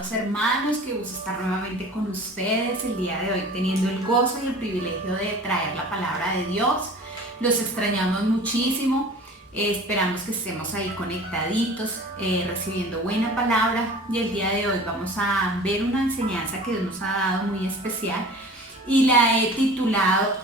amados hermanos, qué gusto estar nuevamente con ustedes el día de hoy, teniendo el gozo y el privilegio de traer la palabra de Dios. Los extrañamos muchísimo, esperamos que estemos ahí conectaditos, recibiendo buena palabra, y el día de hoy vamos a ver una enseñanza que Dios nos ha dado muy especial y la he titulado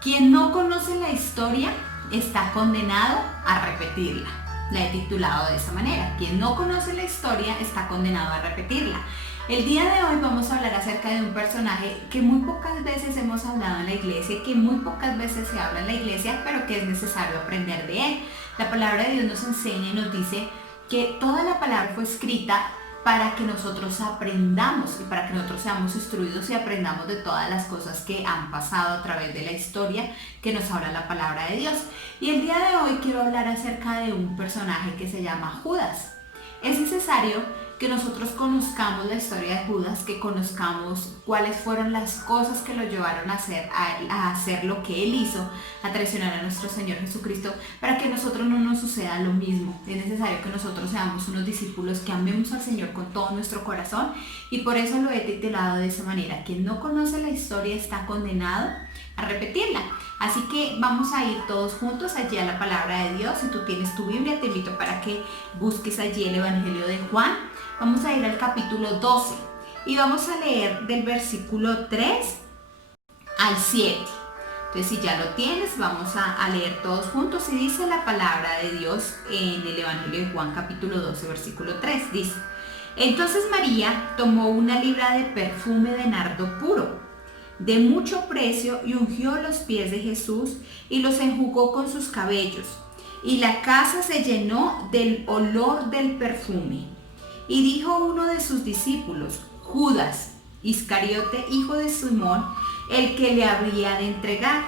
"Quien no conoce la historia está condenado a repetirla". La he titulado de esa manera: quien no conoce la historia está condenado a repetirla. El día de hoy vamos a hablar acerca de un personaje que muy pocas veces hemos hablado en la iglesia, que muy pocas veces se habla en la iglesia, pero que es necesario aprender de él. La palabra de Dios nos enseña y nos dice que toda la palabra fue escrita para que nosotros aprendamos y para que nosotros seamos instruidos y aprendamos de todas las cosas que han pasado a través de la historia que nos habla la palabra de Dios. Y el día de hoy quiero hablar acerca de un personaje que se llama Judas. Es necesario que nosotros conozcamos la historia de Judas, que conozcamos cuáles fueron las cosas que lo llevaron a hacer lo que él hizo, a traicionar a nuestro Señor Jesucristo, para que a nosotros no nos suceda lo mismo. Es necesario que nosotros seamos unos discípulos que amemos al Señor con todo nuestro corazón, y por eso lo he titulado de esa manera: quien no conoce la historia está condenado a repetirla. Así que vamos a ir todos juntos allí a la palabra de Dios. Si tú tienes tu Biblia, te invito para que busques allí el Evangelio de Juan. Vamos a ir al capítulo 12 y vamos a leer del versículo 3 al 7. Entonces, si ya lo tienes, vamos a leer todos juntos. Y dice la palabra de Dios en el Evangelio de Juan capítulo 12, versículo 3. Dice: entonces María tomó una libra de perfume de nardo puro, de mucho precio, y ungió los pies de Jesús y los enjugó con sus cabellos. Y la casa se llenó del olor del perfume. Y dijo uno de sus discípulos, Judas Iscariote, hijo de Simón, el que le habría de entregar: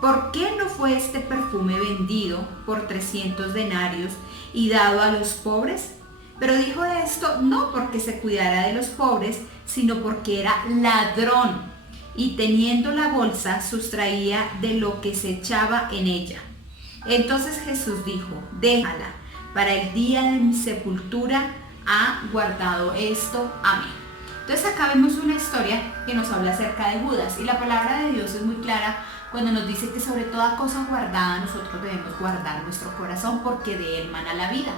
¿por qué no fue este perfume vendido por 300 denarios y dado a los pobres? Pero dijo esto no porque se cuidara de los pobres, sino porque era ladrón, y teniendo la bolsa sustraía de lo que se echaba en ella. Entonces Jesús dijo: déjala, para el día de mi sepultura ha guardado esto. Amén. Entonces acá vemos una historia que nos habla acerca de Judas, y la palabra de Dios es muy clara cuando nos dice que sobre toda cosa guardada nosotros debemos guardar nuestro corazón, porque de él mana la vida.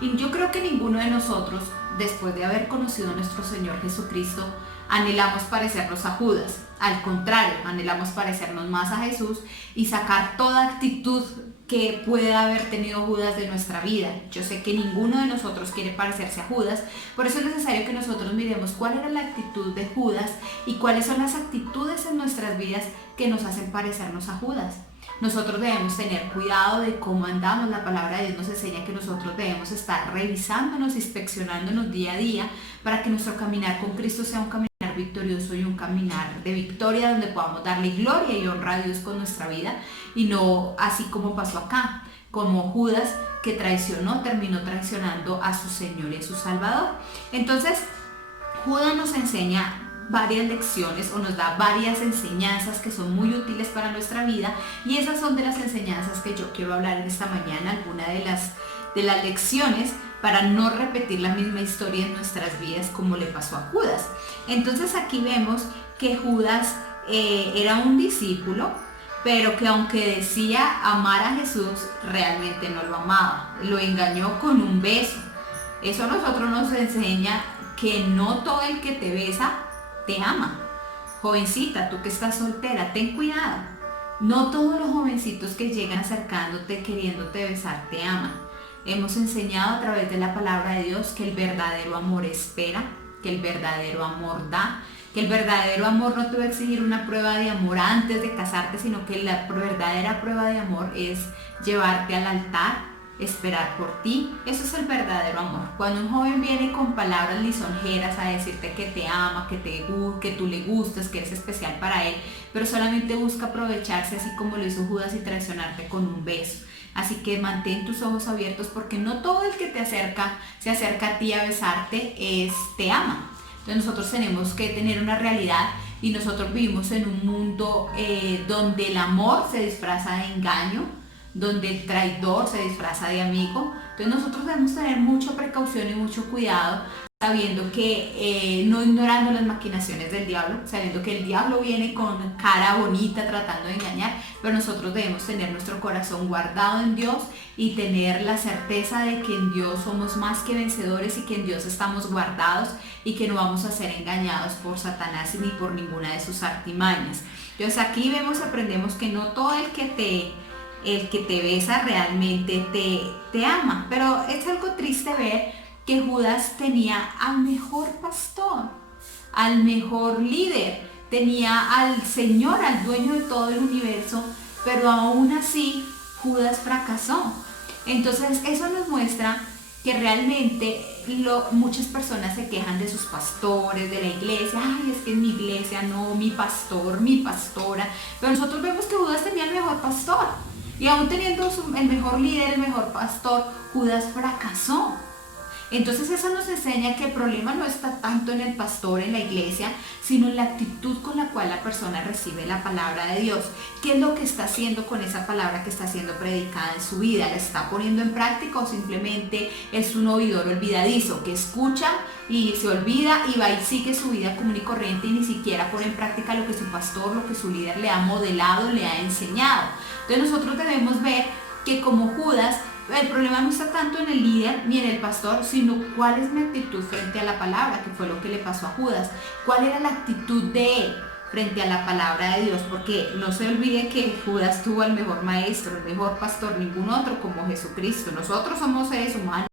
Y yo creo que ninguno de nosotros, después de haber conocido a nuestro Señor Jesucristo, anhelamos parecernos a Judas. Al contrario, anhelamos parecernos más a Jesús y sacar toda actitud que pueda haber tenido Judas de nuestra vida. Yo sé que ninguno de nosotros quiere parecerse a Judas, por eso es necesario que nosotros miremos cuál era la actitud de Judas y cuáles son las actitudes en nuestras vidas que nos hacen parecernos a Judas. Nosotros debemos tener cuidado de cómo andamos. La palabra de Dios nos enseña que nosotros debemos estar revisándonos, inspeccionándonos día a día, para que nuestro caminar con Cristo sea un caminar victorioso y un caminar de victoria, donde podamos darle gloria y honra a Dios con nuestra vida, y no así como pasó acá, como Judas, que terminó traicionando a su Señor y a su Salvador. Entonces, Judas nos enseña varias lecciones, o nos da varias enseñanzas que son muy útiles para nuestra vida, y esas son de las enseñanzas que yo quiero hablar en esta mañana, algunas de las lecciones para no repetir la misma historia en nuestras vidas como le pasó a Judas. Entonces aquí vemos que Judas era un discípulo, pero que aunque decía amar a Jesús, realmente no lo amaba. Lo engañó con un beso. Eso a nosotros nos enseña que no todo el que te besa te ama. Jovencita, tú que estás soltera, ten cuidado. No todos los jovencitos que llegan acercándote, queriéndote besar, te aman. Hemos enseñado a través de la palabra de Dios que el verdadero amor espera, que el verdadero amor da, que el verdadero amor no te va a exigir una prueba de amor antes de casarte, sino que la verdadera prueba de amor es llevarte al altar, esperar por ti. Eso es el verdadero amor. Cuando un joven viene con palabras lisonjeras a decirte que te ama, que tú le gustas, que eres especial para él, pero solamente busca aprovecharse, así como lo hizo Judas, y traicionarte con un beso. Así que mantén tus ojos abiertos, porque no todo el que se acerca a ti a besarte te ama. Entonces nosotros tenemos que tener una realidad, y nosotros vivimos en un mundo donde el amor se disfraza de engaño, donde el traidor se disfraza de amigo. Entonces nosotros debemos tener mucha precaución y mucho cuidado sabiendo que no ignorando las maquinaciones del diablo, sabiendo que el diablo viene con cara bonita tratando de engañar, pero nosotros debemos tener nuestro corazón guardado en Dios y tener la certeza de que en Dios somos más que vencedores y que en Dios estamos guardados y que no vamos a ser engañados por Satanás ni por ninguna de sus artimañas. Entonces aquí aprendemos que no todo el que te besa realmente te ama, pero es algo triste ver que Judas tenía al mejor pastor, al mejor líder, tenía al Señor, al dueño de todo el universo, pero aún así Judas fracasó. Entonces eso nos muestra que realmente muchas personas se quejan de sus pastores, de la iglesia. Ay, es que en mi iglesia no, mi pastor, mi pastora. Pero nosotros vemos que Judas tenía el mejor pastor. Y aún teniendo el mejor líder, el mejor pastor, Judas fracasó. Entonces eso nos enseña que el problema no está tanto en el pastor, en la iglesia, sino en la actitud con la cual la persona recibe la palabra de Dios. ¿Qué es lo que está haciendo con esa palabra que está siendo predicada en su vida? ¿La está poniendo en práctica o simplemente es un oidor olvidadizo que escucha y se olvida y va y sigue su vida común y corriente y ni siquiera pone en práctica lo que su pastor, lo que su líder le ha modelado, le ha enseñado? Entonces nosotros debemos ver que como Judas, el problema no está tanto en el líder ni en el pastor, sino cuál es mi actitud frente a la palabra, que fue lo que le pasó a Judas. ¿Cuál era la actitud de él frente a la palabra de Dios? Porque no se olvide que Judas tuvo el mejor maestro, el mejor pastor, ningún otro como Jesucristo. Nosotros somos seres humanos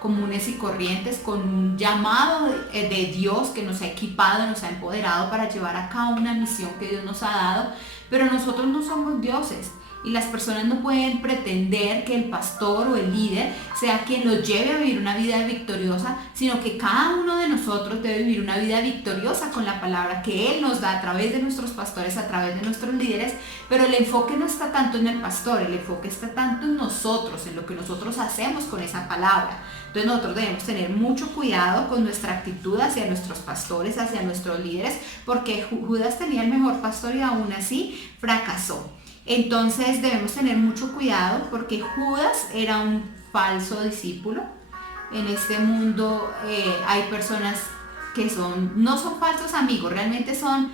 comunes y corrientes con un llamado de Dios que nos ha equipado, nos ha empoderado para llevar a cabo una misión que Dios nos ha dado, pero nosotros no somos dioses. Y las personas no pueden pretender que el pastor o el líder sea quien los lleve a vivir una vida victoriosa, sino que cada uno de nosotros debe vivir una vida victoriosa con la palabra que Él nos da a través de nuestros pastores, a través de nuestros líderes. Pero el enfoque no está tanto en el pastor, el enfoque está tanto en nosotros, en lo que nosotros hacemos con esa palabra. Entonces nosotros debemos tener mucho cuidado con nuestra actitud hacia nuestros pastores, hacia nuestros líderes, porque Judas tenía el mejor pastor y aún así fracasó. Entonces debemos tener mucho cuidado porque Judas era un falso discípulo. En este mundo hay personas que no son falsos amigos, realmente son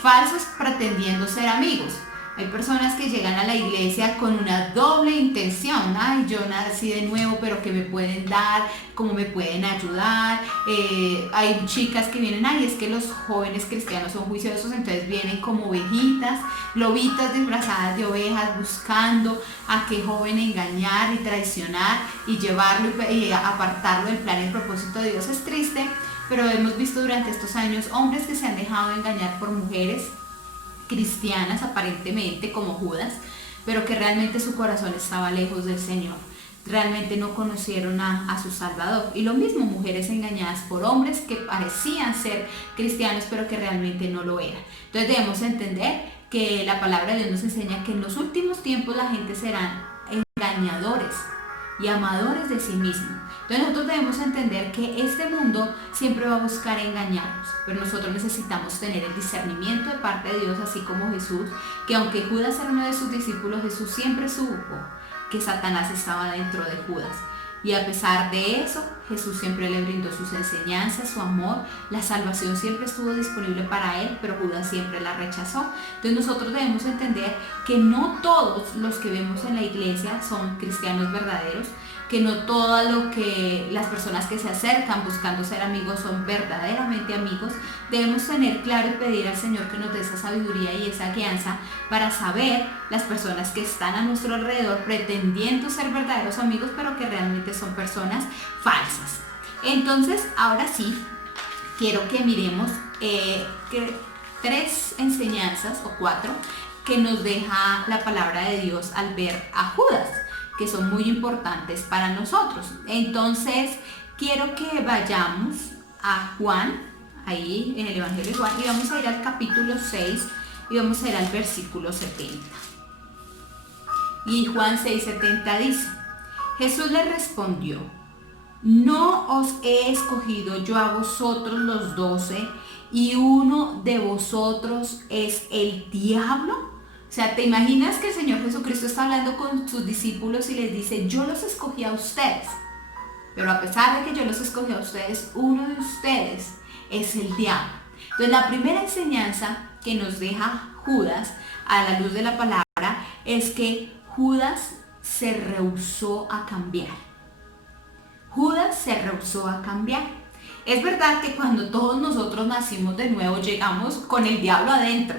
falsos pretendiendo ser amigos. Hay personas que llegan a la iglesia con una doble intención. Ay, yo nací de nuevo, pero ¿qué me pueden dar? ¿Cómo me pueden ayudar? Hay chicas que vienen, ay, es que los jóvenes cristianos son juiciosos, entonces vienen como ovejitas, lobitas disfrazadas de ovejas, buscando a qué joven engañar y traicionar y llevarlo y apartarlo del plan y propósito de Dios. Es triste, pero hemos visto durante estos años hombres que se han dejado engañar por mujeres cristianas aparentemente como Judas, pero que realmente su corazón estaba lejos del Señor. Realmente no conocieron a su Salvador. Y lo mismo, mujeres engañadas por hombres que parecían ser cristianos, pero que realmente no lo eran. Entonces debemos entender que la palabra de Dios nos enseña que en los últimos tiempos la gente serán engañadores y amadores de sí mismo. Entonces nosotros debemos entender que este mundo siempre va a buscar engañarnos, pero nosotros necesitamos tener el discernimiento de parte de Dios, así como Jesús, que aunque Judas era uno de sus discípulos, Jesús siempre supo que Satanás estaba dentro de Judas. Y a pesar de eso, Jesús siempre le brindó sus enseñanzas, su amor, la salvación siempre estuvo disponible para él, pero Judas siempre la rechazó. Entonces nosotros debemos entender que no todos los que vemos en la iglesia son cristianos verdaderos, que no todo lo que las personas que se acercan buscando ser amigos son verdaderamente amigos. Debemos tener claro y pedir al Señor que nos dé esa sabiduría y esa guianza para saber las personas que están a nuestro alrededor pretendiendo ser verdaderos amigos, pero que realmente son personas falsas. Entonces, ahora sí, quiero que miremos 3 enseñanzas o 4 que nos deja la palabra de Dios al ver a Judas, que son muy importantes para nosotros. Entonces, quiero que vayamos a Juan, ahí en el Evangelio de Juan, y vamos a ir al capítulo 6 y vamos a ir al versículo 70. Y Juan 6:70 dice: Jesús le respondió: ¿no os he escogido yo a vosotros los 12 y uno de vosotros es el diablo? O sea, ¿te imaginas que el Señor Jesucristo está hablando con sus discípulos y les dice: yo los escogí a ustedes, pero a pesar de que yo los escogí a ustedes, uno de ustedes es el diablo. Entonces la primera enseñanza que nos deja Judas a la luz de la palabra es que Judas se rehusó a cambiar. Judas se rehusó a cambiar. Es verdad que cuando todos nosotros nacimos de nuevo, llegamos con el diablo adentro.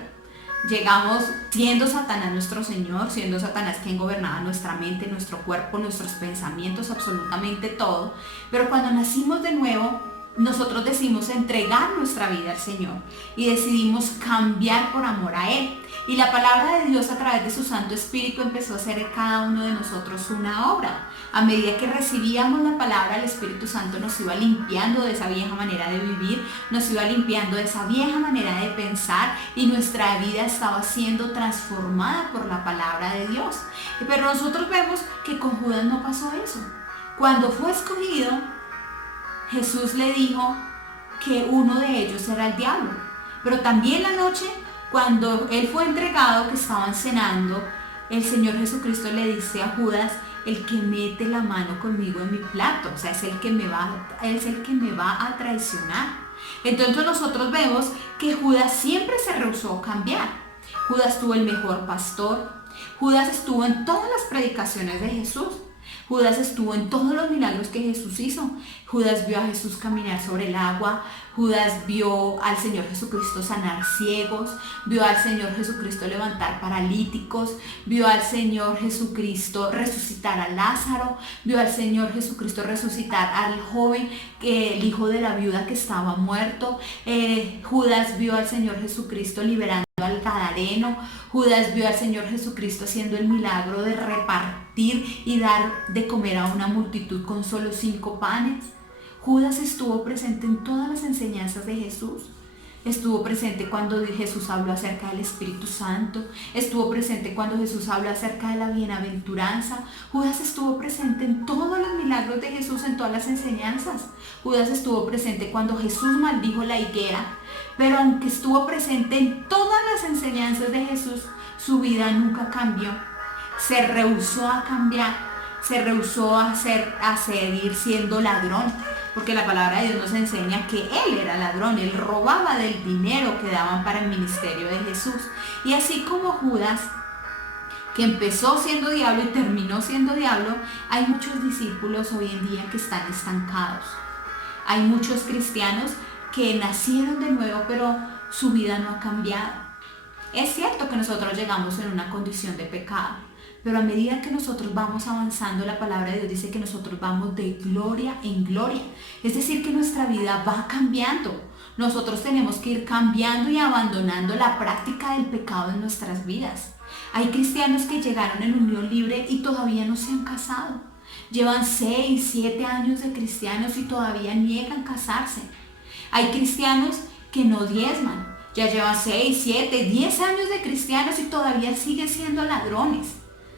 Llegamos siendo Satanás nuestro Señor, siendo Satanás quien gobernaba nuestra mente, nuestro cuerpo, nuestros pensamientos, absolutamente todo. Pero cuando nacimos de nuevo, nosotros decidimos entregar nuestra vida al Señor y decidimos cambiar por amor a Él. Y la palabra de Dios a través de su Santo Espíritu empezó a hacer en cada uno de nosotros una obra. A medida que recibíamos la palabra, el Espíritu Santo nos iba limpiando de esa vieja manera de vivir, nos iba limpiando de esa vieja manera de pensar y nuestra vida estaba siendo transformada por la palabra de Dios. Pero nosotros vemos que con Judas no pasó eso. Cuando fue escogido, Jesús le dijo que uno de ellos era el diablo. Pero también la noche, cuando él fue entregado, que estaban cenando, el Señor Jesucristo le dice a Judas: el que mete la mano conmigo en mi plato, o sea, es el que me va a traicionar. Entonces nosotros vemos que Judas siempre se rehusó a cambiar. Judas tuvo el mejor pastor. Judas estuvo en todas las predicaciones de Jesús. Judas estuvo en todos los milagros que Jesús hizo. Judas vio a Jesús caminar sobre el agua. Judas vio al Señor Jesucristo sanar ciegos. Vio al Señor Jesucristo levantar paralíticos. Vio al Señor Jesucristo resucitar a Lázaro. Vio al Señor Jesucristo resucitar al joven, el hijo de la viuda que estaba muerto. Judas vio al Señor Jesucristo liberando al gadareno. Judas vio al Señor Jesucristo haciendo el milagro de repartir y dar de comer a una multitud con solo 5 panes. Judas estuvo presente en todas las enseñanzas de Jesús. Estuvo presente cuando Jesús habló acerca del Espíritu Santo. Estuvo presente cuando Jesús habló acerca de la bienaventuranza. Judas estuvo presente en todos los milagros de Jesús, en todas las enseñanzas. Judas estuvo presente cuando Jesús maldijo la higuera. Pero aunque estuvo presente en todas las enseñanzas de Jesús, su vida nunca cambió. Se rehusó a cambiar. Se rehusó a seguir siendo ladrón. Porque la palabra de Dios nos enseña que él era ladrón, él robaba del dinero que daban para el ministerio de Jesús. Y así como Judas, que empezó siendo diablo y terminó siendo diablo, hay muchos discípulos hoy en día que están estancados. Hay muchos cristianos que nacieron de nuevo, pero su vida no ha cambiado. Es cierto que nosotros llegamos en una condición de pecado, pero a medida que nosotros vamos avanzando, la palabra de Dios dice que nosotros vamos de gloria en gloria. Es decir, que nuestra vida va cambiando. Nosotros tenemos que ir cambiando y abandonando la práctica del pecado en nuestras vidas. Hay cristianos que llegaron en unión libre y todavía no se han casado. Llevan 6, 7 años de cristianos y todavía niegan casarse. Hay cristianos que no diezman. Ya llevan 6, 7, 10 años de cristianos y todavía siguen siendo ladrones.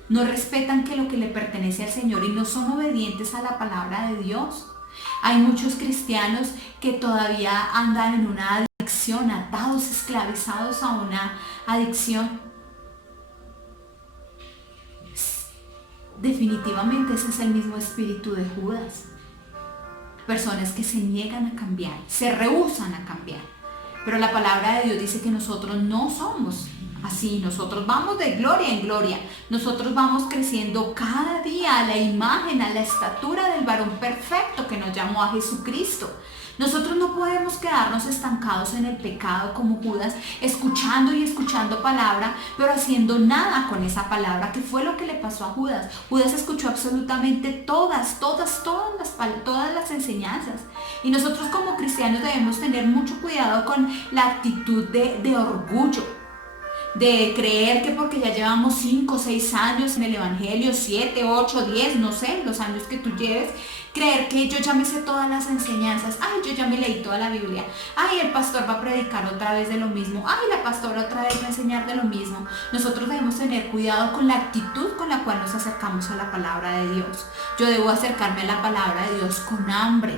No respetan lo que le pertenece al Señor y no son obedientes a la palabra de Dios. Hay muchos cristianos que todavía andan en una adicción, atados, esclavizados a una adicción. Definitivamente ese es el mismo espíritu de Judas. Personas que se niegan a cambiar, se rehúsan a cambiar. Pero la palabra de Dios dice que nosotros no somos así. Nosotros vamos de gloria en gloria. Nosotros vamos creciendo cada día a la imagen, a la estatura del varón perfecto que nos llamó a Jesucristo. Nosotros no podemos quedarnos estancados en el pecado como Judas, escuchando y escuchando palabra, pero haciendo nada con esa palabra, que fue lo que le pasó a Judas. Judas escuchó absolutamente todas las enseñanzas. Y nosotros como cristianos debemos tener mucho cuidado con la actitud de orgullo, de creer que porque ya llevamos 5 o 6 años en el Evangelio, 7, 8, 10, no sé, los años que tú lleves, creer que yo ya me sé todas las enseñanzas, ay, yo ya me leí toda la Biblia, ay, el pastor va a predicar otra vez de lo mismo, ay, la pastora otra vez va a enseñar de lo mismo. Nosotros debemos tener cuidado con la actitud con la cual nos acercamos a la palabra de Dios. Yo debo acercarme a la palabra de Dios con hambre,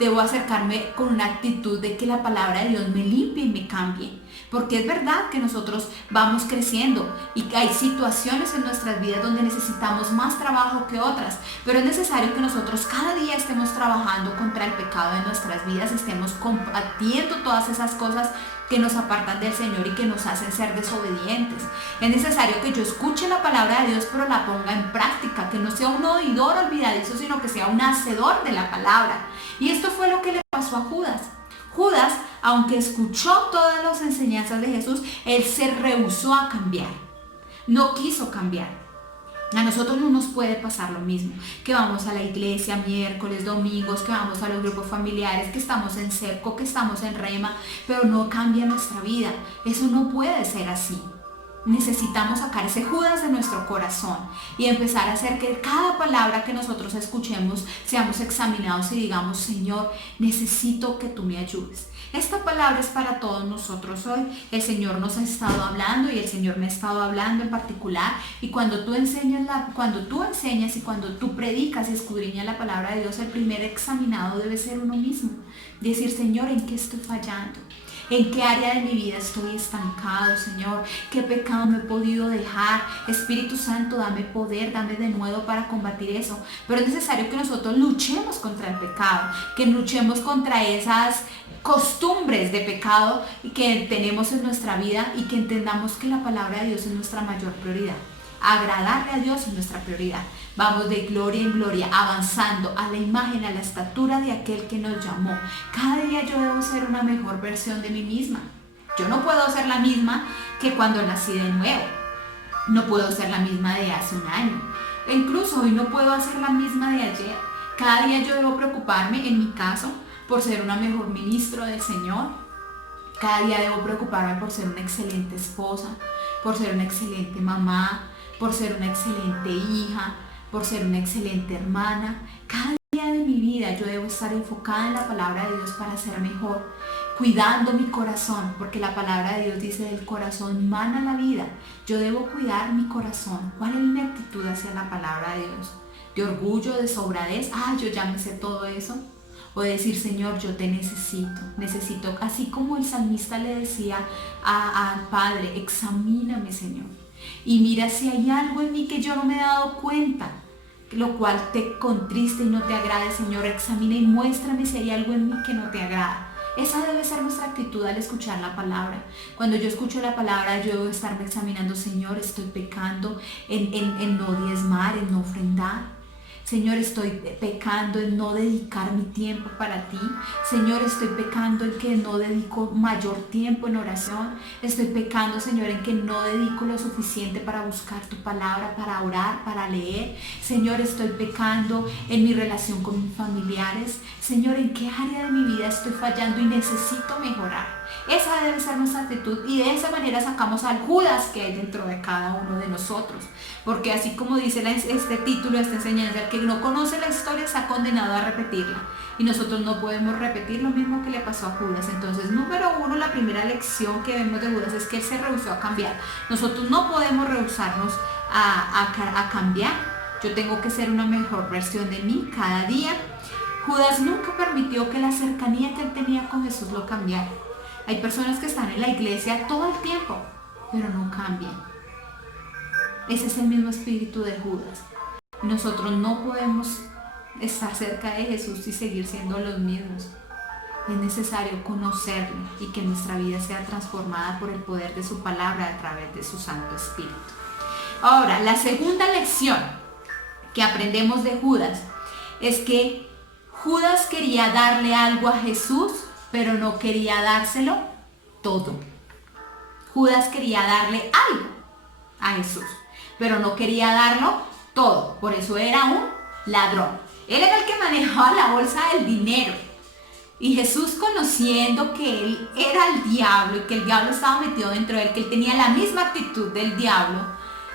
debo acercarme con una actitud de que la palabra de Dios me limpie y me cambie. porque es verdad que nosotros vamos creciendo y que hay situaciones en nuestras vidas donde necesitamos más trabajo que otras, pero es necesario que nosotros cada día estemos trabajando contra el pecado en nuestras vidas, estemos combatiendo todas esas cosas que nos apartan del Señor y que nos hacen ser desobedientes. Es necesario que yo escuche la palabra de Dios, pero la ponga en práctica, que no sea un oidor olvidadizo, sino que sea un hacedor de la palabra. Y esto fue lo que le pasó a Judas. Judas, aunque escuchó todas las enseñanzas de Jesús, él se rehusó a cambiar. No quiso cambiar. A nosotros no nos puede pasar lo mismo, que vamos a la iglesia miércoles, domingos, que vamos a los grupos familiares, que estamos en CEPCO, que estamos en Rema, pero no cambia nuestra vida. Eso no puede ser así. Necesitamos sacar ese Judas de nuestro corazón y empezar a hacer que cada palabra que nosotros escuchemos seamos examinados y digamos: Señor, necesito que tú me ayudes. Esta palabra es para todos nosotros hoy. El Señor nos ha estado hablando y el Señor me ha estado hablando en particular. Y cuando tú enseñas y cuando tú predicas y escudriñas la palabra de Dios, el primer examinado debe ser uno mismo. Decir: Señor, ¿en qué estoy fallando? ¿En qué área de mi vida estoy estancado, Señor? ¿Qué pecado me he podido dejar? Espíritu Santo, dame poder, dame de nuevo para combatir eso. Pero es necesario que nosotros luchemos contra el pecado, que luchemos contra esas costumbres de pecado que tenemos en nuestra vida y que entendamos que la palabra de Dios es nuestra mayor prioridad. Agradarle a Dios es nuestra prioridad. Vamos de gloria en gloria, avanzando a la imagen, a la estatura de aquel que nos llamó. Cada día yo debo ser una mejor versión de mí misma. Yo no puedo ser la misma que cuando nací de nuevo. No puedo ser la misma de hace un año. E incluso hoy no puedo ser la misma de ayer. Cada día yo debo preocuparme, en mi caso, por ser una mejor ministro del Señor. Cada día debo preocuparme por ser una excelente esposa, por ser una excelente mamá, por ser una excelente hija, por ser una excelente hermana. Cada día de mi vida yo debo estar enfocada en la palabra de Dios para ser mejor, cuidando mi corazón, porque la palabra de Dios dice: del corazón mana la vida. Yo debo cuidar mi corazón. ¿Cuál es mi actitud hacia la palabra de Dios? ¿De orgullo, de sobradez? Yo ya me sé todo eso. O decir: Señor, yo te necesito, así como el salmista le decía al Padre: examíname, Señor, y mira si hay algo en mí que yo no me he dado cuenta, lo cual te contriste y no te agrade. Señor, examina y muéstrame si hay algo en mí que no te agrada. Esa debe ser nuestra actitud al escuchar la palabra. Cuando yo escucho la palabra, yo debo estarme examinando: Señor, estoy pecando en no diezmar, en no ofrendar. Señor, estoy pecando en no dedicar mi tiempo para ti. Señor, estoy pecando en que no dedico mayor tiempo en oración. Estoy pecando, Señor, en que no dedico lo suficiente para buscar tu palabra, para orar, para leer. Señor, estoy pecando en mi relación con mis familiares. Señor, ¿en qué área de mi vida estoy fallando y necesito mejorar? Esa debe ser nuestra actitud, y de esa manera sacamos al Judas que hay dentro de cada uno de nosotros. Porque así como dice este título, esta enseñanza: el que no conoce la historia está condenado a repetirla. Y nosotros no podemos repetir lo mismo que le pasó a Judas. Entonces, número uno, la primera lección que vemos de Judas es que él se rehusó a cambiar. Nosotros no podemos rehusarnos a cambiar. Yo tengo que ser una mejor versión de mí cada día. Judas nunca permitió que la cercanía que él tenía con Jesús lo cambiara. Hay personas que están en la iglesia todo el tiempo, pero no cambian. Ese es el mismo espíritu de Judas. Nosotros no podemos estar cerca de Jesús y seguir siendo los mismos. Es necesario conocerlo y que nuestra vida sea transformada por el poder de su palabra a través de su Santo Espíritu. Ahora, la segunda lección que aprendemos de Judas es que Judas quería darle algo a Jesús, pero no quería dárselo todo. Judas quería darle algo a Jesús, pero no quería darlo todo. Por eso era un ladrón. Él era el que manejaba la bolsa del dinero. Y Jesús, conociendo que él era el diablo y que el diablo estaba metido dentro de él, que él tenía la misma actitud del diablo,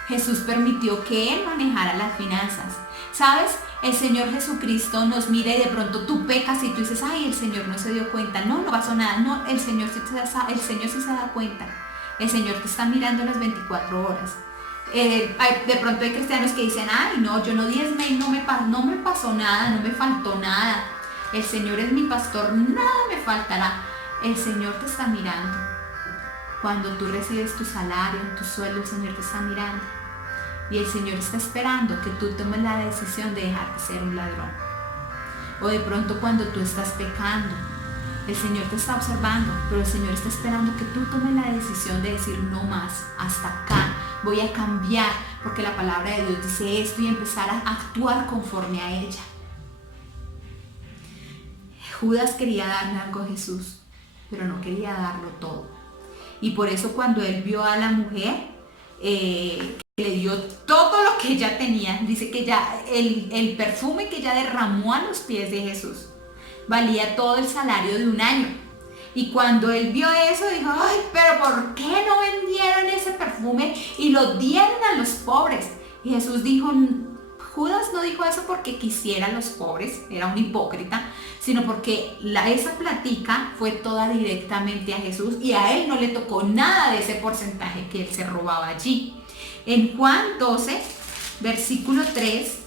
Jesús permitió que él manejara las finanzas. ¿Sabes? El Señor Jesucristo nos mira y de pronto tú pecas y tú dices: ay, el Señor no se dio cuenta. No pasó nada. No, el Señor sí se da cuenta. El Señor te está mirando las 24 horas. De pronto hay cristianos que dicen: ay, no, yo no diezmé, no me pasó nada, no me faltó nada. El Señor es mi pastor, nada me faltará. El Señor te está mirando. Cuando tú recibes tu salario, tu sueldo, el Señor te está mirando. Y el Señor está esperando que tú tomes la decisión de dejar de ser un ladrón. O de pronto cuando tú estás pecando, el Señor te está observando, pero el Señor está esperando que tú tomes la decisión de decir no más, hasta acá, voy a cambiar, porque la palabra de Dios dice esto y empezar a actuar conforme a ella. Judas quería darle algo a Jesús, pero no quería darlo todo. Y por eso cuando él vio a la mujer, le dio todo lo que ella tenía, dice que ya el perfume que ella derramó a los pies de Jesús valía todo el salario de un año. Y cuando él vio eso, dijo, ay, pero ¿por qué no vendieron ese perfume y lo dieron a los pobres? Y Jesús dijo, Judas no dijo eso porque quisiera a los pobres, era un hipócrita, sino porque esa plática fue toda directamente a Jesús y a él no le tocó nada de ese porcentaje que él se robaba allí. En Juan 12, versículo 3,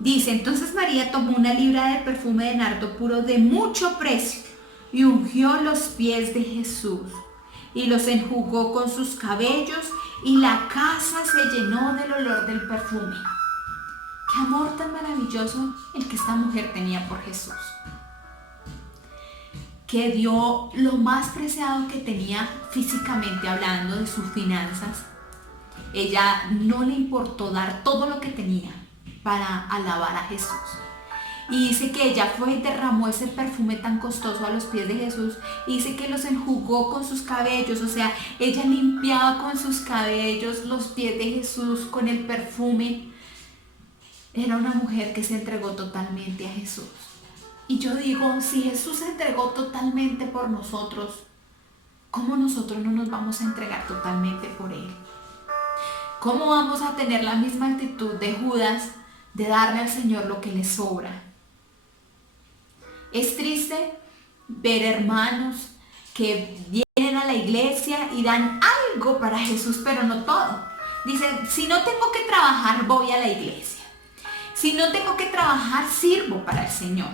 dice, entonces María tomó una libra de perfume de nardo puro de mucho precio y ungió los pies de Jesús y los enjugó con sus cabellos y la casa se llenó del olor del perfume. Qué amor tan maravilloso el que esta mujer tenía por Jesús, que dio lo más preciado que tenía físicamente hablando de sus finanzas. Ella no le importó dar todo lo que tenía para alabar a Jesús. Y dice que ella fue y derramó ese perfume tan costoso a los pies de Jesús. Y dice que los enjugó con sus cabellos, o sea, ella limpiaba con sus cabellos los pies de Jesús con el perfume. Era una mujer que se entregó totalmente a Jesús. Y yo digo, si Jesús se entregó totalmente por nosotros, ¿cómo nosotros no nos vamos a entregar totalmente por Él? ¿Cómo vamos a tener la misma actitud de Judas de darle al Señor lo que le sobra? Es triste ver hermanos que vienen a la iglesia y dan algo para Jesús, pero no todo. Dicen, si no tengo que trabajar, voy a la iglesia. Si no tengo que trabajar, sirvo para el Señor.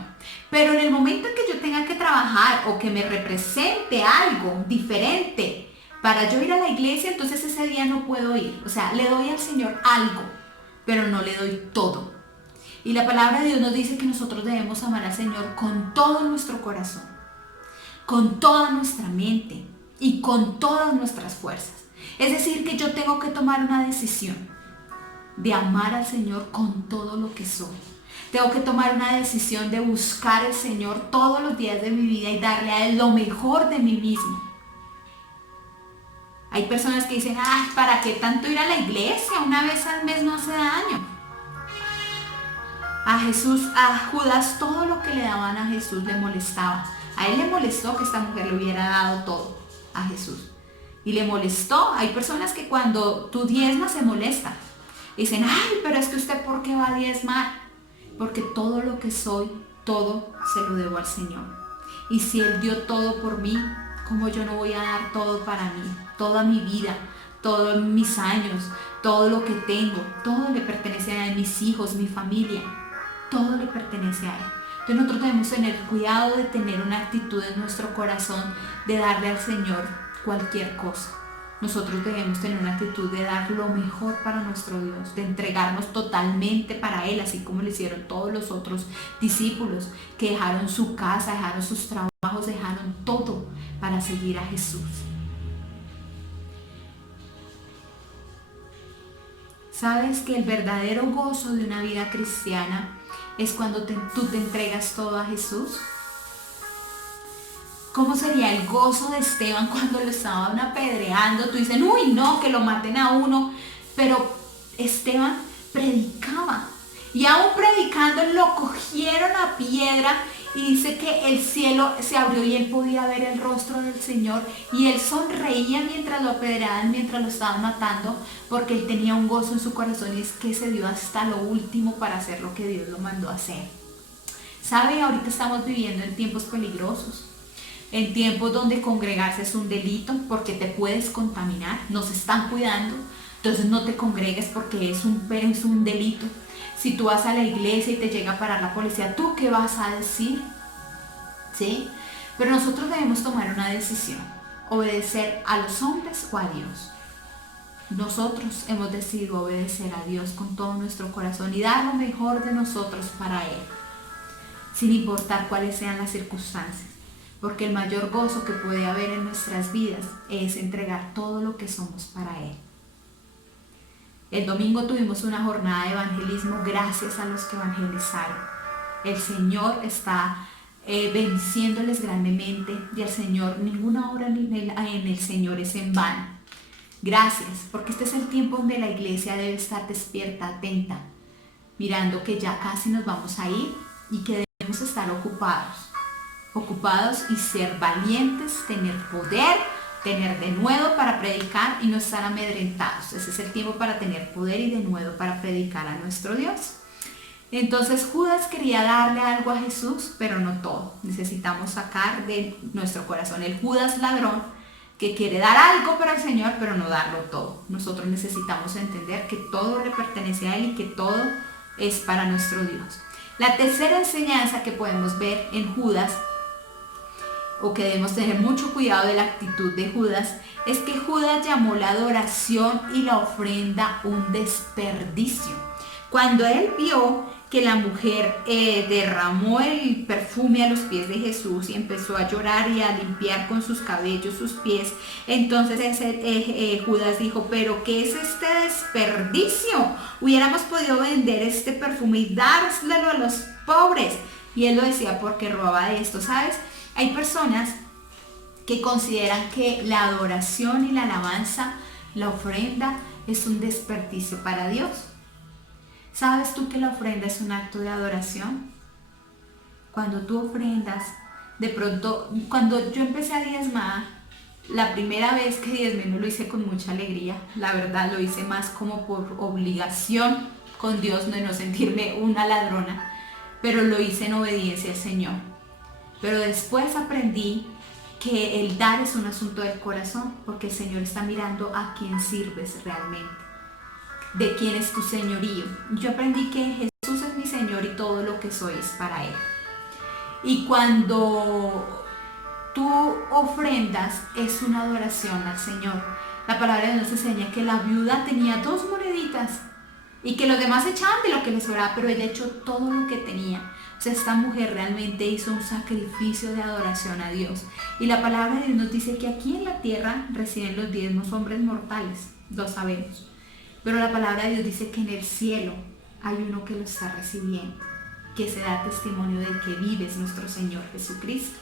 Pero en el momento en que yo tenga que trabajar o que me represente algo diferente para yo ir a la iglesia, entonces ese día no puedo ir. O sea, le doy al Señor algo, pero no le doy todo. Y la palabra de Dios nos dice que nosotros debemos amar al Señor con todo nuestro corazón, con toda nuestra mente y con todas nuestras fuerzas. Es decir, que yo tengo que tomar una decisión de amar al Señor con todo lo que soy. Tengo que tomar una decisión de buscar al Señor todos los días de mi vida y darle a Él lo mejor de mí mismo. Hay personas que dicen, ¿para qué tanto ir a la iglesia? Una vez al mes no hace daño. A Judas, todo lo que le daban a Jesús le molestaba. A él le molestó que esta mujer le hubiera dado todo a Jesús. Y le molestó. Hay personas que cuando tú diezmas se molestan. Dicen, pero es que usted ¿por qué va a diezmar? Porque todo lo que soy, todo se lo debo al Señor. Y si Él dio todo por mí, ¿cómo yo no voy a dar todo para mí? Toda mi vida, todos mis años, todo lo que tengo, todo le pertenece a Él, mis hijos, mi familia. Todo le pertenece a Él. Entonces nosotros debemos tener cuidado de tener una actitud en nuestro corazón de darle al Señor cualquier cosa. Nosotros debemos tener una actitud de dar lo mejor para nuestro Dios, de entregarnos totalmente para Él, así como lo hicieron todos los otros discípulos que dejaron su casa, dejaron sus trabajos, dejaron todo para seguir a Jesús. ¿Sabes que el verdadero gozo de una vida cristiana es cuando tú te entregas todo a Jesús? ¿Cómo sería el gozo de Esteban cuando lo estaban apedreando? Tú dices, uy, no, que lo maten a uno. Pero Esteban predicaba. Y aún predicando lo cogieron a piedra y dice que el cielo se abrió y él podía ver el rostro del Señor. Y él sonreía mientras lo apedreaban, mientras lo estaban matando, porque él tenía un gozo en su corazón y es que se dio hasta lo último para hacer lo que Dios lo mandó a hacer. ¿Sabe? Ahorita estamos viviendo en tiempos peligrosos. En tiempos donde congregarse es un delito porque te puedes contaminar, nos están cuidando, entonces no te congregues porque es un delito. Si tú vas a la iglesia y te llega a parar la policía, ¿tú qué vas a decir? ¿Sí? Pero nosotros debemos tomar una decisión, obedecer a los hombres o a Dios. Nosotros hemos decidido obedecer a Dios con todo nuestro corazón y dar lo mejor de nosotros para Él, sin importar cuáles sean las circunstancias, porque el mayor gozo que puede haber en nuestras vidas es entregar todo lo que somos para Él. El domingo tuvimos una jornada de evangelismo gracias a los que evangelizaron. El Señor está bendiciéndoles grandemente y el Señor, ninguna obra en el Señor es en vano. Gracias, porque este es el tiempo donde la iglesia debe estar despierta, atenta, mirando que ya casi nos vamos a ir y que debemos estar ocupados y ser valientes, tener poder, tener denuedo para predicar y no estar amedrentados. Ese es el tiempo para tener poder y denuedo para predicar a nuestro Dios. Entonces Judas quería darle algo a Jesús, pero no todo. Necesitamos sacar de nuestro corazón el Judas ladrón que quiere dar algo para el Señor, pero no darlo todo. Nosotros necesitamos entender que todo le pertenece a Él y que todo es para nuestro Dios. La tercera enseñanza que podemos ver en Judas, o que debemos tener mucho cuidado de la actitud de Judas, es que Judas llamó la adoración y la ofrenda un desperdicio. Cuando él vio que la mujer derramó el perfume a los pies de Jesús y empezó a llorar y a limpiar con sus cabellos sus pies, entonces Judas dijo, pero ¿qué es este desperdicio? Hubiéramos podido vender este perfume y dárselo a los pobres. Y él lo decía porque robaba de esto, ¿sabes? Hay personas que consideran que la adoración y la alabanza, la ofrenda, es un desperdicio para Dios. ¿Sabes tú que la ofrenda es un acto de adoración? Cuando tú ofrendas, de pronto, cuando yo empecé a diezmar, la primera vez que diezmé no lo hice con mucha alegría, la verdad lo hice más como por obligación con Dios, de no sentirme una ladrona, pero lo hice en obediencia al Señor. Pero después aprendí que el dar es un asunto del corazón, porque el Señor está mirando a quién sirves realmente, de quién es tu señorío. Yo aprendí que Jesús es mi Señor y todo lo que soy es para Él. Y cuando tú ofrendas es una adoración al Señor. La palabra de Dios enseña que la viuda tenía 2 moneditas y que los demás echaban de lo que les sobraba, pero ella echó todo lo que tenía. O sea, esta mujer realmente hizo un sacrificio de adoración a Dios. Y la palabra de Dios nos dice que aquí en la tierra reciben los diezmos hombres mortales, lo sabemos. Pero la palabra de Dios dice que en el cielo hay uno que lo está recibiendo, que se da testimonio de que vive es nuestro Señor Jesucristo.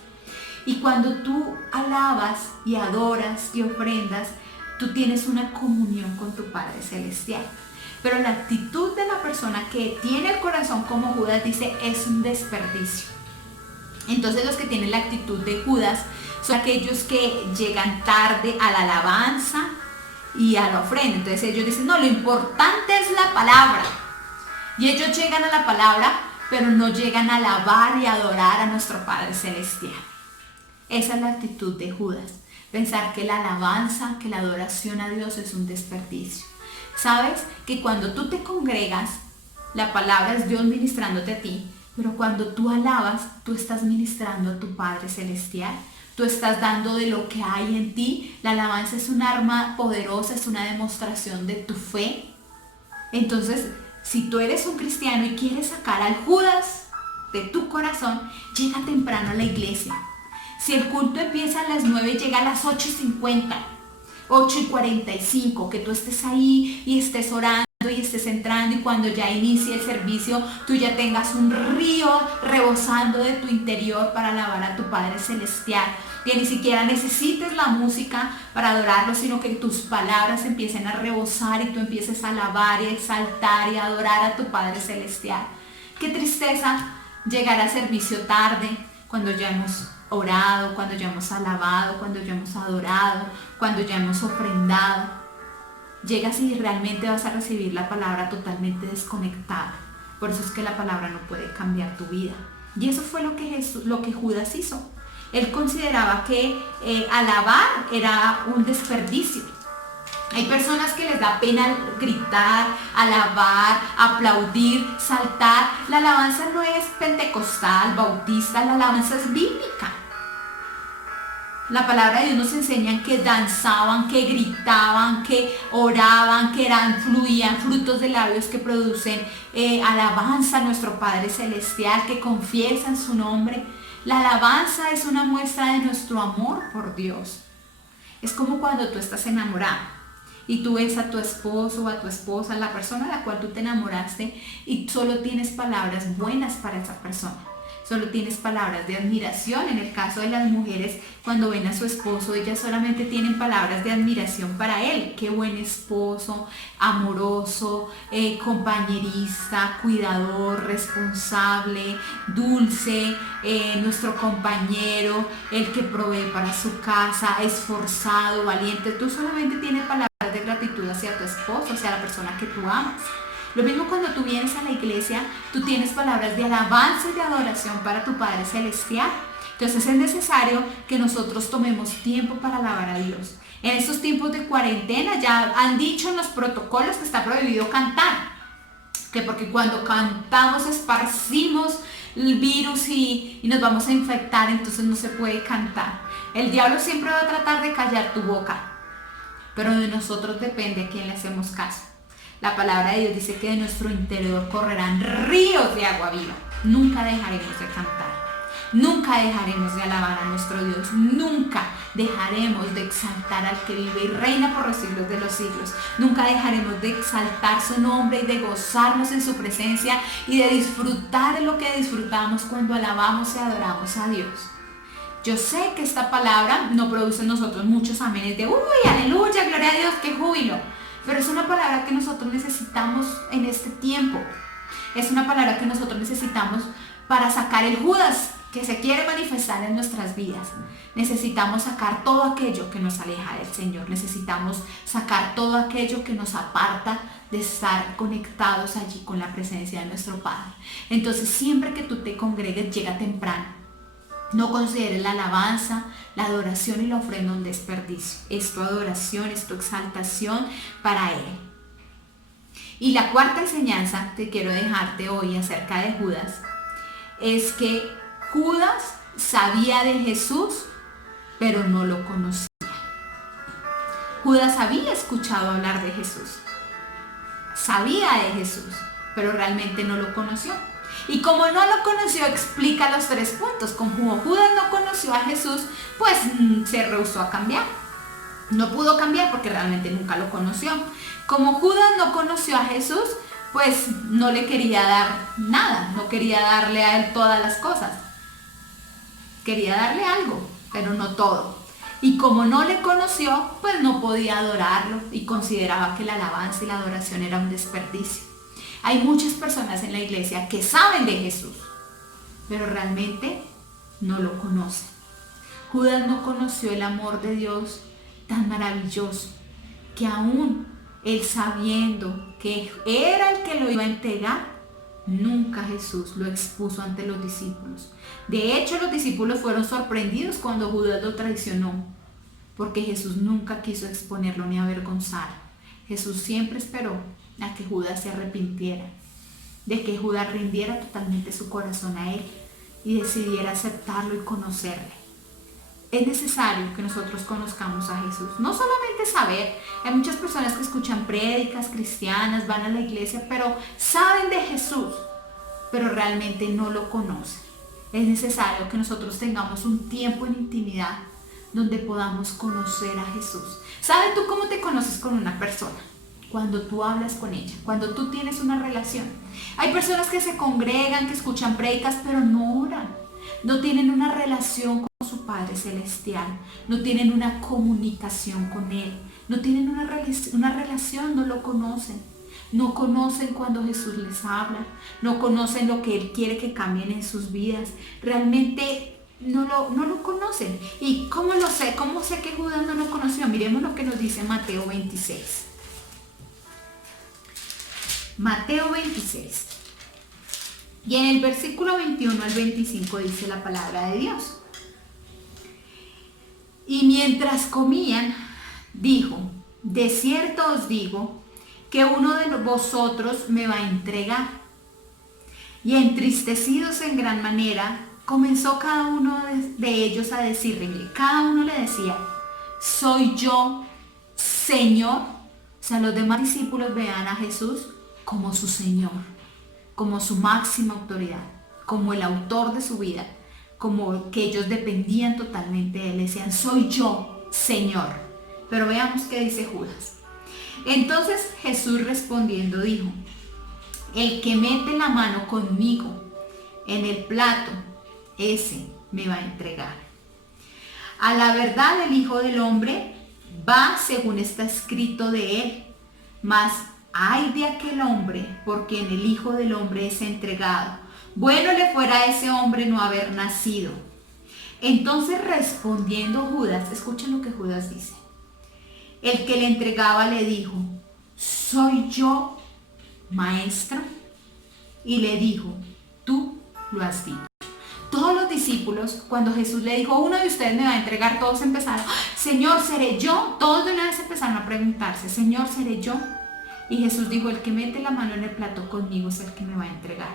Y cuando tú alabas y adoras y ofrendas, tú tienes una comunión con tu Padre Celestial. Pero la actitud de la persona que tiene el corazón como Judas dice es un desperdicio. Entonces los que tienen la actitud de Judas son aquellos que llegan tarde a la alabanza y a la ofrenda. Entonces ellos dicen, no, lo importante es la palabra. Y ellos llegan a la palabra, pero no llegan a alabar y adorar a nuestro Padre Celestial. Esa es la actitud de Judas. Pensar que la alabanza, que la adoración a Dios es un desperdicio. Sabes que cuando tú te congregas, la palabra es Dios ministrándote a ti, pero cuando tú alabas, tú estás ministrando a tu Padre Celestial. Tú estás dando de lo que hay en ti. La alabanza es un arma poderosa, es una demostración de tu fe. Entonces, si tú eres un cristiano y quieres sacar al Judas de tu corazón, llega temprano a la iglesia. Si el culto empieza a las 9, llega a las 8:50, 8:45, que tú estés ahí y estés orando y estés entrando, y cuando ya inicie el servicio tú ya tengas un río rebosando de tu interior para alabar a tu Padre Celestial, que ni siquiera necesites la música para adorarlo, sino que tus palabras empiecen a rebosar y tú empieces a alabar y a exaltar y a adorar a tu Padre Celestial. Qué tristeza llegar al servicio tarde, cuando ya hemos orado, cuando ya hemos alabado, cuando ya hemos adorado, cuando ya hemos ofrendado. Llegas y realmente vas a recibir la palabra totalmente desconectada. Por eso es que la palabra no puede cambiar tu vida. Y eso fue lo que Judas hizo. Él consideraba que alabar era un desperdicio. Hay personas que les da pena gritar, alabar, aplaudir, saltar. La alabanza no es pentecostal, bautista, la alabanza es bíblica. La palabra de Dios nos enseña que danzaban, que gritaban, que oraban, que fluían frutos de labios que producen alabanza a nuestro Padre Celestial, que confiesan su nombre. La alabanza es una muestra de nuestro amor por Dios. Es como cuando tú estás enamorado y tú ves a tu esposo o a tu esposa, la persona a la cual tú te enamoraste, y solo tienes palabras buenas para esa persona. Solo tienes palabras de admiración. En el caso de las mujeres, cuando ven a su esposo, ellas solamente tienen palabras de admiración para él. Qué buen esposo, amoroso, compañerista, cuidador, responsable, dulce, nuestro compañero, el que provee para su casa, esforzado, valiente. Tú solamente tienes palabras de gratitud hacia tu esposo, hacia la persona que tú amas. Lo mismo cuando tú vienes a la iglesia, tú tienes palabras de alabanza y de adoración para tu Padre Celestial. Entonces es necesario que nosotros tomemos tiempo para alabar a Dios. En estos tiempos de cuarentena ya han dicho en los protocolos que está prohibido cantar, que porque cuando cantamos esparcimos el virus y nos vamos a infectar, entonces no se puede cantar. El diablo siempre va a tratar de callar tu boca, pero de nosotros depende a quién le hacemos caso. La palabra de Dios dice que de nuestro interior correrán ríos de agua viva. Nunca dejaremos de cantar. Nunca dejaremos de alabar a nuestro Dios. Nunca dejaremos de exaltar al que vive y reina por los siglos de los siglos. Nunca dejaremos de exaltar su nombre y de gozarnos en su presencia y de disfrutar de lo que disfrutamos cuando alabamos y adoramos a Dios. Yo sé que esta palabra no produce en nosotros muchos amenes de ¡uy, aleluya, gloria a Dios, qué júbilo! Pero es una palabra que nosotros necesitamos en este tiempo. Es una palabra que nosotros necesitamos para sacar el Judas que se quiere manifestar en nuestras vidas. Necesitamos sacar todo aquello que nos aleja del Señor. Necesitamos sacar todo aquello que nos aparta de estar conectados allí con la presencia de nuestro Padre. Entonces, siempre que tú te congregues, llega temprano. No consideres la alabanza, la adoración y la ofrenda un desperdicio. Es tu adoración, es tu exaltación para Él. Y la cuarta enseñanza que quiero dejarte hoy acerca de Judas es que Judas sabía de Jesús, pero no lo conocía. Judas había escuchado hablar de Jesús. Sabía de Jesús, pero realmente no lo conoció. Y como no lo conoció, explica los 3 puntos. Como Judas no conoció a Jesús, pues se rehusó a cambiar. No pudo cambiar porque realmente nunca lo conoció. Como Judas no conoció a Jesús, pues no le quería dar nada. No quería darle a él todas las cosas. Quería darle algo, pero no todo. Y como no le conoció, pues no podía adorarlo y consideraba que la alabanza y la adoración era un desperdicio. Hay muchas personas en la iglesia que saben de Jesús, pero realmente no lo conocen. Judas no conoció el amor de Dios tan maravilloso que aún él sabiendo que era el que lo iba a entregar, nunca Jesús lo expuso ante los discípulos. De hecho, los discípulos fueron sorprendidos cuando Judas lo traicionó, porque Jesús nunca quiso exponerlo ni avergonzar. Jesús siempre esperó a que Judas se arrepintiera, de que Judas rindiera totalmente su corazón a Él y decidiera aceptarlo y conocerle. Es necesario que nosotros conozcamos a Jesús, no solamente saber. Hay muchas personas que escuchan prédicas cristianas, van a la iglesia, pero saben de Jesús, pero realmente no lo conocen. Es necesario que nosotros tengamos un tiempo en intimidad donde podamos conocer a Jesús. ¿Sabes tú cómo te conoces con una persona? Cuando tú hablas con ella, cuando tú tienes una relación. Hay personas que se congregan, que escuchan prédicas, pero no oran. No tienen una relación con su Padre Celestial. No tienen una comunicación con Él. No tienen una relación, no lo conocen. No conocen cuando Jesús les habla. No conocen lo que Él quiere que cambien en sus vidas. Realmente no lo conocen. ¿Y cómo lo sé? ¿Cómo sé que Judas no lo conoció? Miremos lo que nos dice Mateo 26. Mateo 26. Y en el versículo 21 al 25 dice la palabra de Dios. Y mientras comían, dijo: de cierto os digo que uno de vosotros me va a entregar. Y entristecidos en gran manera, comenzó cada uno de ellos a decirle, mire, cada uno le decía, soy yo, Señor. O sea, los demás discípulos vean a Jesús como su Señor, como su máxima autoridad, como el autor de su vida, como que ellos dependían totalmente de él. Decían, soy yo, Señor. Pero veamos qué dice Judas. Entonces Jesús respondiendo dijo, el que mete la mano conmigo en el plato, ese me va a entregar. A la verdad el Hijo del Hombre va según está escrito de él, mas ay de aquel hombre por quien el Hijo del Hombre es entregado. Bueno le fuera a ese hombre no haber nacido. Entonces respondiendo Judas, escuchen lo que Judas dice. El que le entregaba le dijo, ¿soy yo, maestro? Y le dijo, tú lo has dicho. Todos los discípulos, cuando Jesús le dijo, uno de ustedes me va a entregar, todos empezaron, Señor, ¿seré yo? Todos de una vez empezaron a preguntarse, Señor, ¿seré yo? Y Jesús dijo, el que mete la mano en el plato conmigo es el que me va a entregar.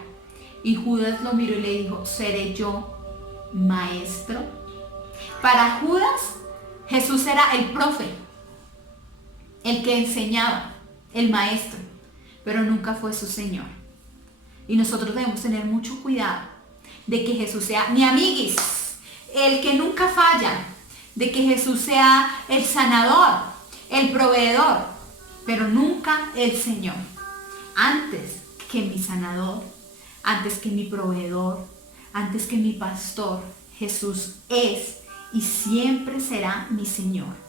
Y Judas lo miró y le dijo, ¿seré yo, maestro? Para Judas, Jesús era el profe, el que enseñaba, el maestro, pero nunca fue su Señor. Y nosotros debemos tener mucho cuidado de que Jesús sea mi amiguis, el que nunca falla, de que Jesús sea el sanador, el proveedor, pero nunca el Señor. Antes que mi sanador, antes que mi proveedor, antes que mi pastor, Jesús es y siempre será mi Señor.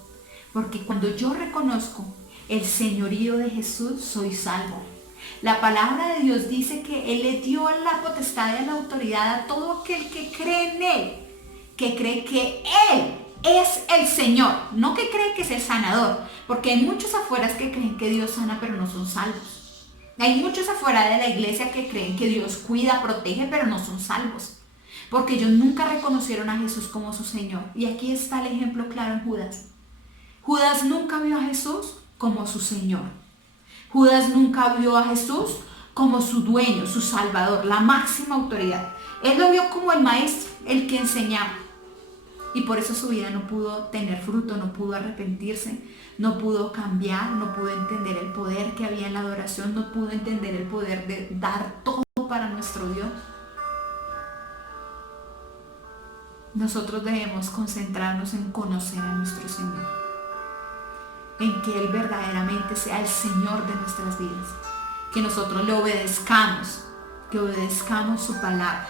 Porque cuando yo reconozco el señorío de Jesús, soy salvo. La palabra de Dios dice que Él le dio la potestad y la autoridad a todo aquel que cree en Él, que cree que Él es el Señor, no que cree que es el sanador, porque hay muchos afuera que creen que Dios sana pero no son salvos. Hay muchos afuera de la iglesia que creen que Dios cuida, protege, pero no son salvos, porque ellos nunca reconocieron a Jesús como su Señor. Y aquí está el ejemplo claro en Judas. Judas nunca vio a Jesús como su Señor. Judas nunca vio a Jesús como su dueño, su salvador, la máxima autoridad. Él lo vio como el maestro, el que enseñaba. Y por eso su vida no pudo tener fruto, no pudo arrepentirse, no pudo cambiar, no pudo entender el poder que había en la adoración, no pudo entender el poder de dar todo para nuestro Dios. Nosotros debemos concentrarnos en conocer a nuestro Señor, en que Él verdaderamente sea el Señor de nuestras vidas, que nosotros le obedezcamos, que obedezcamos su palabra.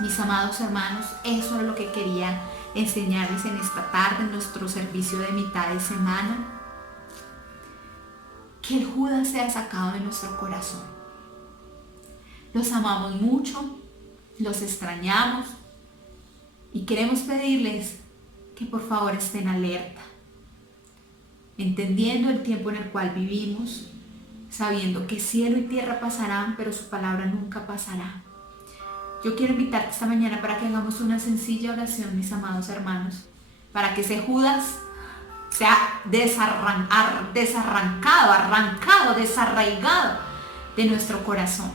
Mis amados hermanos, eso es lo que quería enseñarles en esta tarde, en nuestro servicio de mitad de semana. Que el Judas sea sacado de nuestro corazón. Los amamos mucho, los extrañamos y queremos pedirles que por favor estén alerta, entendiendo el tiempo en el cual vivimos, sabiendo que cielo y tierra pasarán, pero su palabra nunca pasará. Yo quiero invitarte esta mañana para que hagamos una sencilla oración, mis amados hermanos, para que ese Judas sea desarraigado de nuestro corazón,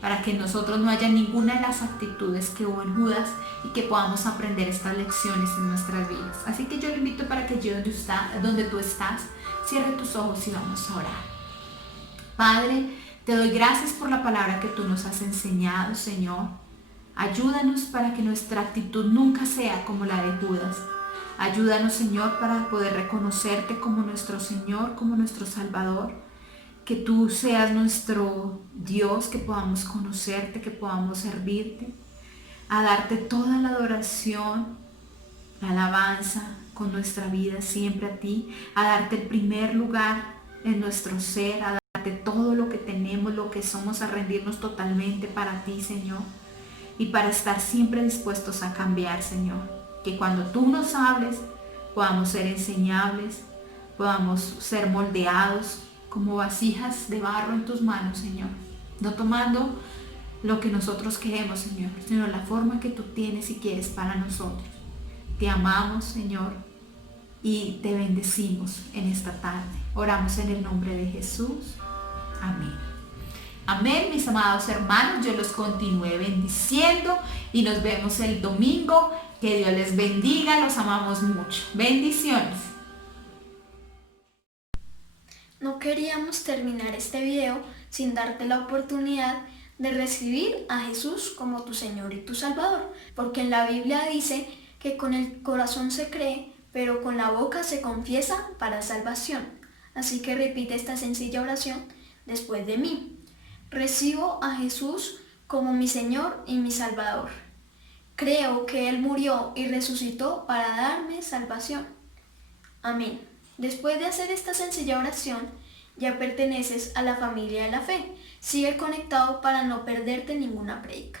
para que en nosotros no haya ninguna de las actitudes que hubo en Judas y que podamos aprender estas lecciones en nuestras vidas. Así que yo le invito para que allí donde tú estás, cierre tus ojos y vamos a orar. Padre, te doy gracias por la palabra que tú nos has enseñado, Señor. Ayúdanos para que nuestra actitud nunca sea como la de Judas. Ayúdanos, Señor, para poder reconocerte como nuestro Señor, como nuestro Salvador. Que tú seas nuestro Dios, que podamos conocerte, que podamos servirte, a darte toda la adoración, la alabanza con nuestra vida siempre a ti, a darte el primer lugar en nuestro ser, a darte todo lo que tenemos, lo que somos, a rendirnos totalmente para ti, Señor, y para estar siempre dispuestos a cambiar, Señor. Que cuando tú nos hables, podamos ser enseñables, podamos ser moldeados como vasijas de barro en tus manos, Señor. No tomando lo que nosotros queremos, Señor, sino la forma que tú tienes y quieres para nosotros. Te amamos, Señor, y te bendecimos en esta tarde. Oramos en el nombre de Jesús. Amén. Amén, mis amados hermanos, yo los continúe bendiciendo y nos vemos el domingo. Que Dios les bendiga, los amamos mucho. Bendiciones. No queríamos terminar este video sin darte la oportunidad de recibir a Jesús como tu Señor y tu Salvador, porque en la Biblia dice que con el corazón se cree, pero con la boca se confiesa para salvación. Así que repite esta sencilla oración después de mí. Recibo a Jesús como mi Señor y mi Salvador. Creo que Él murió y resucitó para darme salvación. Amén. Después de hacer esta sencilla oración, ya perteneces a la familia de la fe. Sigue conectado para no perderte ninguna prédica.